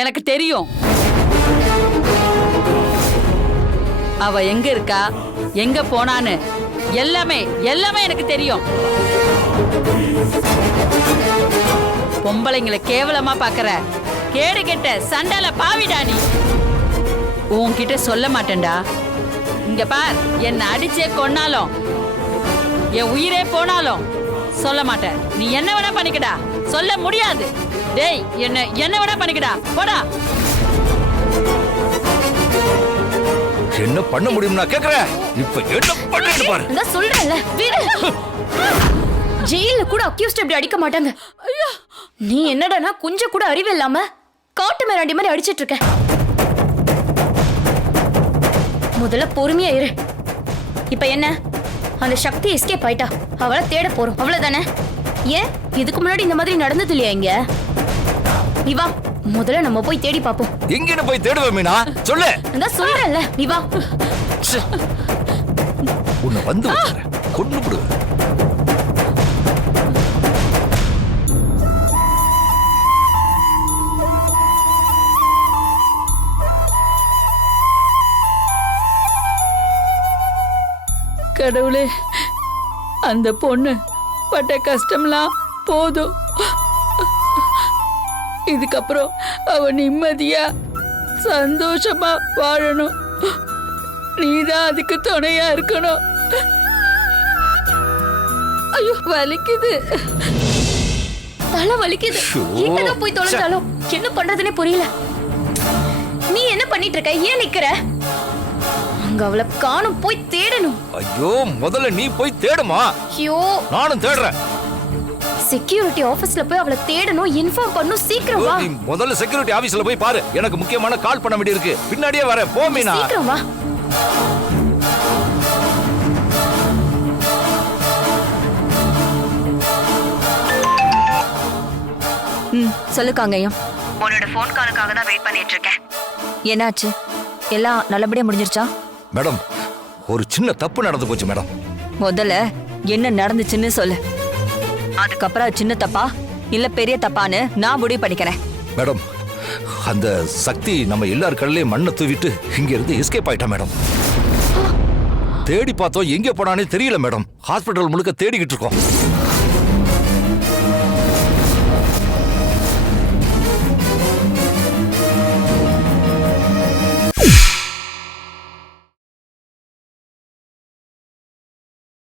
எனக்கு தெரியும். அவ எங்க இருக்கா? எங்க போனான்னு? எல்லாமே எல்லாமே எனக்கு தெரியும். பொம்பளைங்களை கேவலமா பாக்குற கேடு கெட்ட சண்டால பாவிடா நீ உன்கிட்ட சொல்ல மாட்டேன்டா. இங்க பார் என்ன அடிச்சே கொன்னாலும் என் உயிரே போனாலும் சொல்ல மாட்டேன். நீ என்ன வேணா பண்ணிக்கடா. சொல்ல முடியாது. டேய் என்ன என்ன வேணா பண்ணிக்கடா. போடா. என்ன பண்ண முடியும் நான் கேக்குறேன். இப்ப என்ன பண்ணு பாரு. நான் சொல்றேன்ல வீரு ஜெயில கூட அக்யூஸ்ட் இப்படி அடிக்க மாட்டாங்க. நீ என்னடானா கொஞ்சம் கூட அறிவு இல்லாம காட்டு மிராண்டி மாதிரி அடிச்சிட்டு இருக்க. முதல்ல பொறுமையா இரு. இப்ப என்ன? அந்த சக்தி எஸ்கேப் ஆயிட்டா. அவளை தேட போறோம். அவ்வளவுதானே? ஏன்? இதுக்கு முன்னாடி இந்த மாதிரி நடந்தது இல்லையா இங்க? நீ வா. முதல்ல நம்ம போய் தேடி பாப்போம். எங்கன்னு போய் தேடுவேன் மீனா. சொல்லு. நான் சொல்றேன்ல நீ வா. ச்சே. உன்னை வந்து. கொன்னு விடுவேன். கடவுளே அந்த பொண்ணு பட்ட கஷ்டம்லாம் போதும். இதுக்கப்புறம் அவ நிம்மதியா சந்தோஷமா வாழணும். நீதான் அதுக்கு துணையா இருக்கணும். ஐயோ வலிக்குது. தலை வலிக்குது. ஷோ. எங்கதான் போய் தொலைஞ்சாலும் என்ன பண்றதுனே புரியல. நீ என்ன பண்ணிட்டு இருக்க ஏன் நிக்கிற? அங்க அவளை காணும் போய் தேடணும். ஐயோ முதல்ல நீ போய் தேடுமா. ஐயோ. நானும் தேடுறேன். செக்யூரிட்டி ஆபீஸ்ல போய் அவளை தேடணும் இன்ஃபார்ம் பண்ணும் சீக்கிரம் வா. நீ முதல்ல செக்யூரிட்டி ஆபீஸ்ல போய் பாரு. எனக்கு முக்கியமான கால் பண்ண வேண்டியிருக்கு. பின்னாடியே வரேன். போ மீனா. சீக்கிரம் வா. ம் சொல்லு காங்கேயம். உன்னோட ஃபோன் காலுக்காக தான் வெயிட் பண்ணிட்டு இருக்கேன் என்னாச்சு? எல்லாம் நல்லபடியா முடிஞ்சிருச்சா? மேடம் ஒரு சின்ன தப்பு நடந்து போச்சு மேடம். முதல்ல என்ன நடந்துச்சுன்னு சொல்லு. அதுக்கப்புறம் சின்ன தப்பா? இல்ல பெரிய தப்பான்னு நான் முடிவு பண்ணிக்கிறேன். மேடம் அந்த சக்தி நம்ம எல்லார் கடலையும் மண்ணை தூவிட்டு இங்க இருந்து எஸ்கேப் ஆயிட்டா மேடம். தேடி பார்த்தோம் எங்க போனானே தெரியல மேடம். ஹாஸ்பிட்டல் முழுக்க தேடிக்கிட்டு இருக்கோம்.